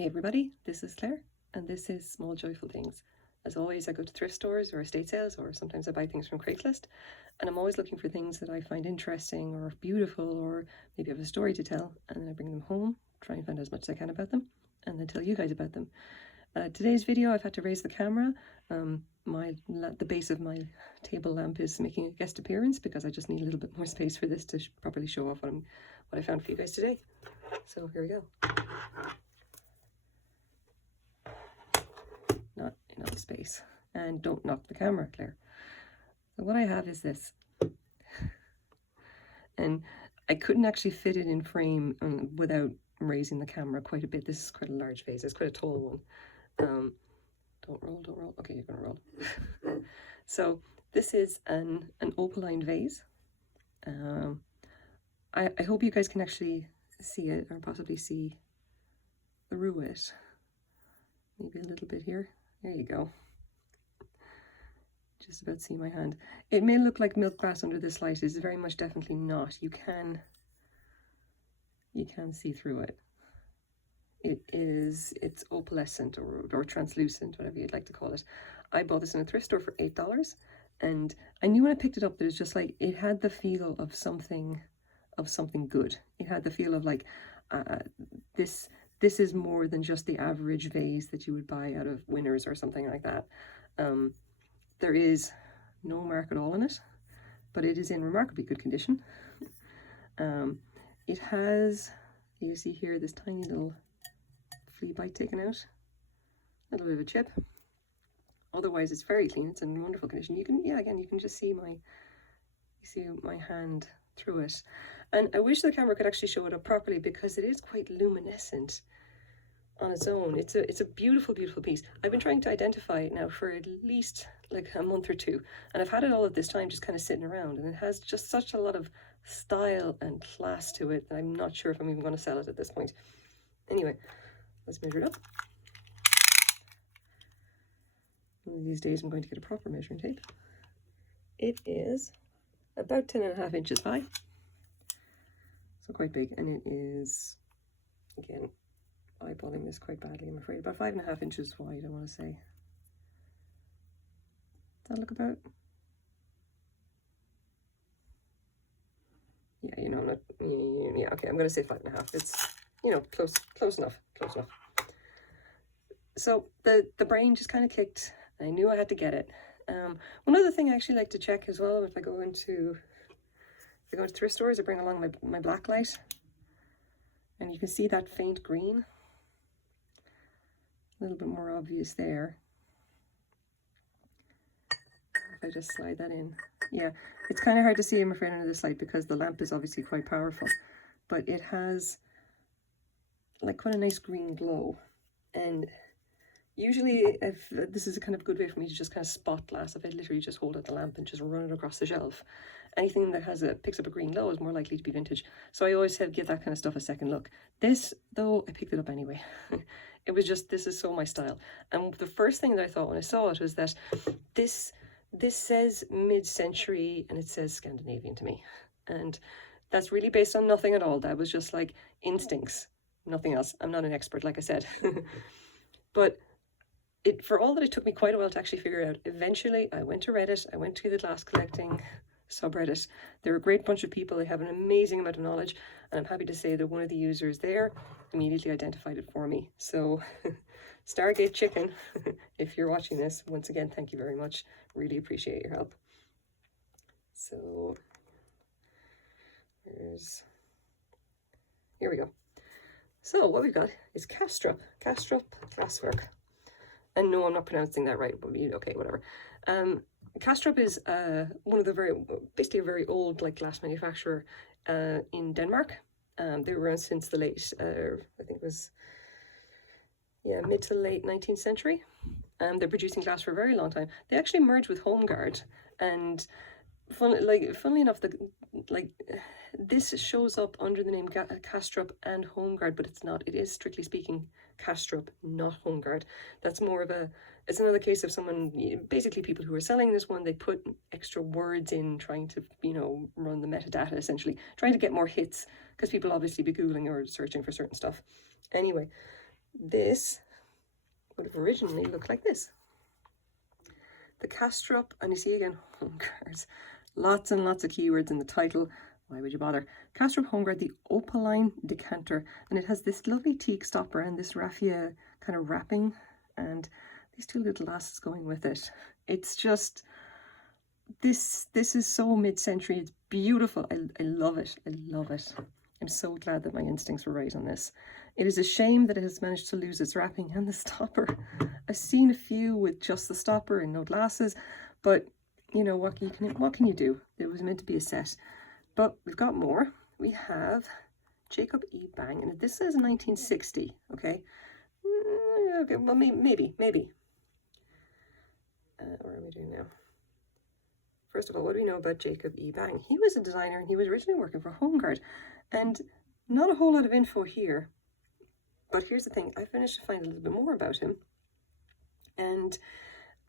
Hey everybody, this is Claire, and this is Small Joyful Things. As always, I go to thrift stores or estate sales, or sometimes I buy things from Craigslist, and I'm always looking for things that I find interesting or beautiful, or maybe have a story to tell, and then I bring them home, try and find out as much as I can about them, and then tell you guys about them. Today's video, I've had to raise the camera. The base of my table lamp is making a guest appearance because I just need a little bit more space for this to properly show off what I found for you guys today. So here we go. Not enough space. And don't knock the camera, Claire. So what I have is this. And I couldn't actually fit it in frame without raising the camera quite a bit. This is quite a large vase. It's quite a tall one. Don't roll. Okay, you're gonna roll. So this is an Opaline Vase. I hope you guys can actually see it, or possibly see through it. Maybe a little bit here. There you go. Just about see my hand. It may look like milk glass under this light. It's very much definitely not. You can see through it. It's opalescent or translucent, whatever you'd like to call it. I bought this in a thrift store for $8, and I knew when I picked it up that it's just like, it had the feel of something good. It had the feel of like, this is more than just the average vase that you would buy out of Winners or something like that. There is no mark at all in it, but it is in remarkably good condition. It has, you see here, this tiny little flea bite taken out, a little bit of a chip. Otherwise, it's very clean. It's in wonderful condition. You can, again, you can just see my hand through it. And I wish the camera could actually show it up properly because it is quite luminescent on its own. It's a beautiful, beautiful piece. I've been trying to identify it now for at least like a month or two, and I've had it all of this time just kind of sitting around, and it has just such a lot of style and class to it that I'm not sure if I'm even going to sell it at this point. Anyway, let's measure it up. One of these days I'm going to get a proper measuring tape. It is about 10.5 inches high, so quite big, and it is, again, eyeballing this quite badly, I'm afraid, about 5.5 inches wide, I want to say. Does that look about? Yeah, you know, I'm not, yeah, okay, I'm going to say 5.5. It's, you know, close enough. So the brain just kind of clicked. I knew I had to get it. One other thing I actually like to check as well, if I go into thrift stores, I bring along my black light, and you can see that faint green. A little bit more obvious there. If I just slide that in. Yeah, it's kind of hard to see, I'm afraid, under this light because the lamp is obviously quite powerful, but it has like quite a nice green glow. And usually, if this is a kind of good way for me to just kind of spot glass, if I literally just hold out the lamp and just run it across the shelf, anything that picks up a green glow is more likely to be vintage. So I always give that kind of stuff a second look. This, though, I picked it up anyway. It was just, this is so my style. And the first thing that I thought when I saw it was that this says mid-century and it says Scandinavian to me. And that's really based on nothing at all. That was just like instincts, nothing else. I'm not an expert, like I said. But for all that it took me quite a while to actually figure out, eventually I went to Reddit, I went to the glass collecting subreddit. They're a great bunch of people. They have an amazing amount of knowledge, and I'm happy to say that one of the users there immediately identified it for me. So stargatechicken, if you're watching this, once again, thank you very much. Really appreciate your help. So here we go. So what we've got is Kastrup glasswork. And no, I'm not pronouncing that right, but okay, whatever. Kastrup is one of the basically a very old glass manufacturer in Denmark. They were around since the late, I think it was, mid to late 19th century. They're producing glass for a very long time. They actually merged with Holmegaard, and funnily enough, this shows up under the name Kastrup and Holmegaard, but it's not. It is strictly speaking Kastrup, not Holmegaard. That's more of it's another case of someone, basically people who are selling this one, they put extra words in trying to, run the metadata, essentially, trying to get more hits, because people obviously be Googling or searching for certain stuff. Anyway, this would have originally looked like this. The Kastrup, and you see again, Holmegaard. Lots and lots of keywords in the title. Why would you bother? Kastrup Holmegaard, the Opaline Decanter. And it has this lovely teak stopper and this raffia kind of wrapping. And these two little glasses going with it. It's just, this is so mid-century. It's beautiful. I love it. I love it. I'm so glad that my instincts were right on this. It is a shame that it has managed to lose its wrapping and the stopper. I've seen a few with just the stopper and no glasses, but you know, what can you do? It was meant to be a set. But we've got more. We have Jacob E. Bang, and this says 1960, okay? Okay, well, maybe. What are we doing now? First of all, what do we know about Jacob E. Bang? He was a designer, and he was originally working for Holmegaard. And not a whole lot of info here. But here's the thing, I've managed to find a little bit more about him. And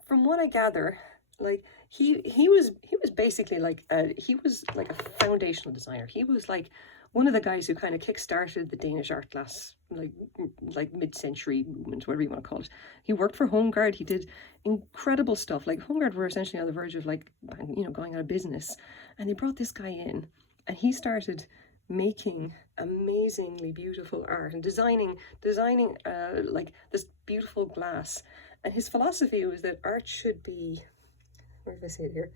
from what I gather, like he was basically like he was like a foundational designer. He was like one of the guys who kind of kick-started the Danish art glass like mid-century movement, whatever you want to call it. He worked for Holmegaard. He did incredible stuff. Like Holmegaard were essentially on the verge of like, you know, going out of business, and they brought this guy in, and he started making amazingly beautiful art and designing like this beautiful glass. And his philosophy was that art should be, where did I say it here?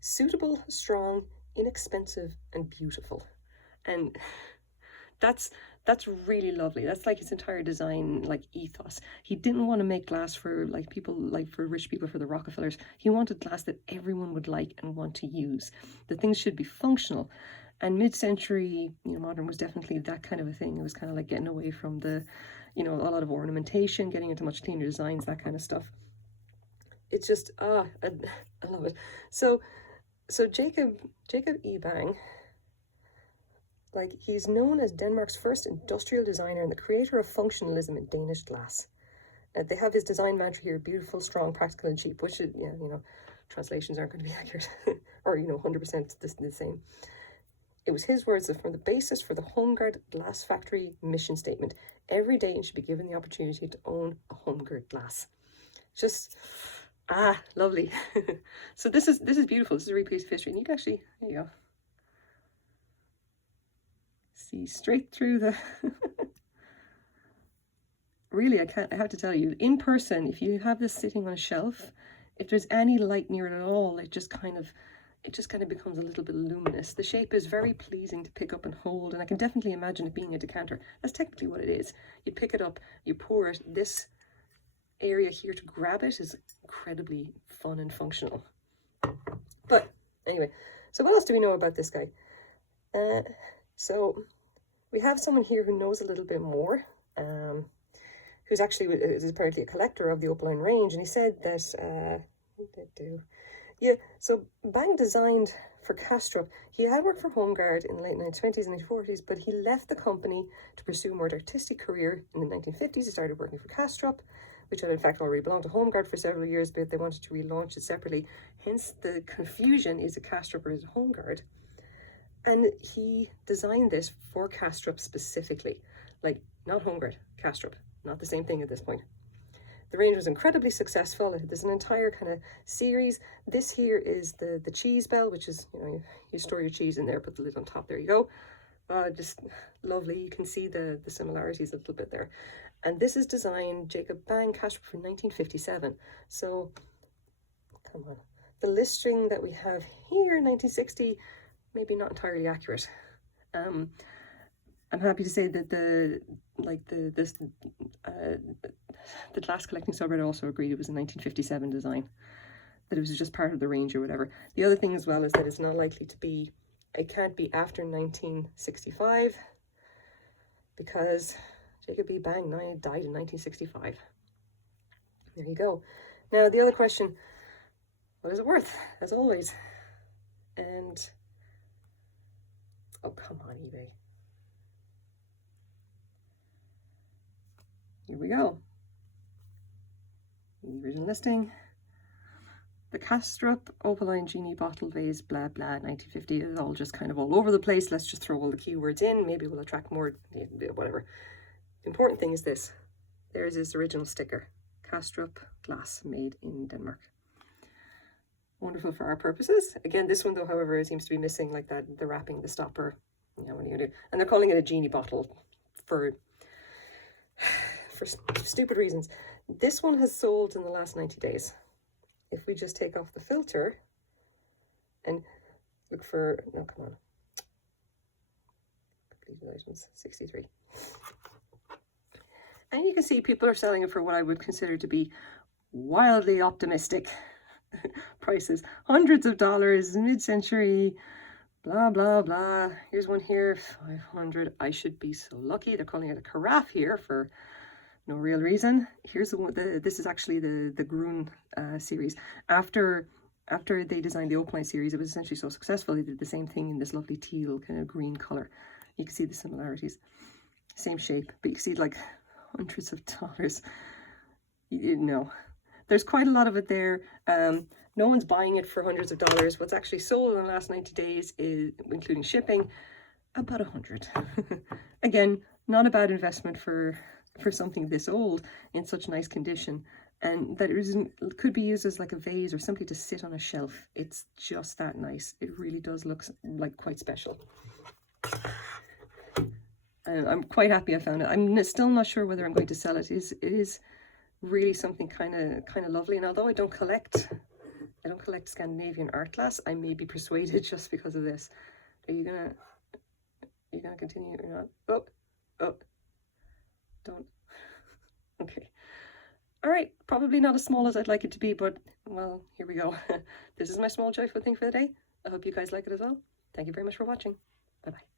Suitable, strong, inexpensive, and beautiful. And that's really lovely. That's like his entire design like ethos. He didn't want to make glass for like people, like for rich people, for the Rockefellers. He wanted glass that everyone would like and want to use. The things should be functional. And mid-century, you know, modern was definitely that kind of a thing. It was kind of like getting away from the, you know, a lot of ornamentation, getting into much cleaner designs, that kind of stuff. It's just, I love it. So Jacob E. Bang, like, he's known as Denmark's first industrial designer and the creator of functionalism in Danish glass. They have his design mantra here: beautiful, strong, practical, and cheap, which is, yeah, you know, translations aren't going to be accurate or, you know, 100% the same. It was his words that formed the basis for the Holmegaard Glass Factory mission statement. Every Dane should be given the opportunity to own a Holmegaard glass. Just, lovely. So this is beautiful. This is a real piece of history. And you can actually, there you go, see straight through the... Really, I have to tell you, in person, if you have this sitting on a shelf, if there's any light near it at all, it just kind of becomes a little bit luminous. The shape is very pleasing to pick up and hold, and I can definitely imagine it being a decanter. That's technically what it is. You pick it up, you pour it. This area here to grab it is incredibly fun and functional. But anyway, so what else do we know about this guy? So we have someone here who knows a little bit more, who's actually is apparently a collector of the Opaline range, and he said that yeah, so Bang designed for Kastrup. He had worked for Holmegaard in the late 1920s and 1940s, but he left the company to pursue a more artistic career. In the 1950s, he started working for Kastrup, which had in fact already belonged to Holmegaard for several years, but they wanted to relaunch it separately. Hence the confusion, is it Kastrup or is it Holmegaard? And he designed this for Kastrup specifically. Like, not Holmegaard, Kastrup. Not the same thing at this point. The range was incredibly successful. There's an entire kind of series. This here is the cheese bell, which is, you know, you store your cheese in there, put the lid on top, there you go. Just lovely. You can see the similarities a little bit there. And this is designed Jacob Bang Kastrup from 1957. So, come on. The listing that we have here, 1960, maybe not entirely accurate. I'm happy to say that the glass collecting subreddit also agreed it was a 1957 design, that it was just part of the range or whatever. The other thing as well is that it's not likely to be, it can't be after 1965, because Jacob E. Bang died in 1965. There you go. Now the other question, what is it worth, as always? And, oh, come on, eBay. Here we go. The original listing. The Kastrup Opaline Genie Bottle Vase, blah, blah, 1950. It's all just kind of all over the place. Let's just throw all the keywords in. Maybe we'll attract more, whatever. The important thing is this. there's his original sticker. Kastrup glass, made in Denmark. Wonderful for our purposes. Again, this one though, however, seems to be missing like that, the wrapping, the stopper. You know, what are you gonna do? And they're calling it a genie bottle for stupid reasons. This one has sold in the last 90 days. If we just take off the filter and look for, no, come on. Completed items, 63. And you can see people are selling it for what I would consider to be wildly optimistic prices. Hundreds of dollars, mid-century, blah, blah, blah. Here's one here, 500. I should be so lucky. They're calling it a carafe here for no real reason. Here's the one, this is actually the Grun series. After they designed the Opaline series, it was essentially so successful, they did the same thing in this lovely teal kind of green color. You can see the similarities. Same shape, but you can see like hundreds of dollars. No. There's quite a lot of it there. No one's buying it for hundreds of dollars. What's actually sold in the last 90 days is, including shipping, about 100. Again, not a bad investment for something this old in such nice condition, and that it could be used as like a vase or simply to sit on a shelf. It's just that nice. It really does look like quite special. I'm quite happy I found it. I'm still not sure whether I'm going to sell it. It is really something kind of lovely, and although I don't collect Scandinavian art glass, I may be persuaded just because of this. Are you gonna continue or not? Oh, don't. Okay, all right, probably not as small as I'd like it to be, but well, here we go. This is my small joyful thing for the day. I hope you guys like it as well. Thank you very much for watching. Bye bye.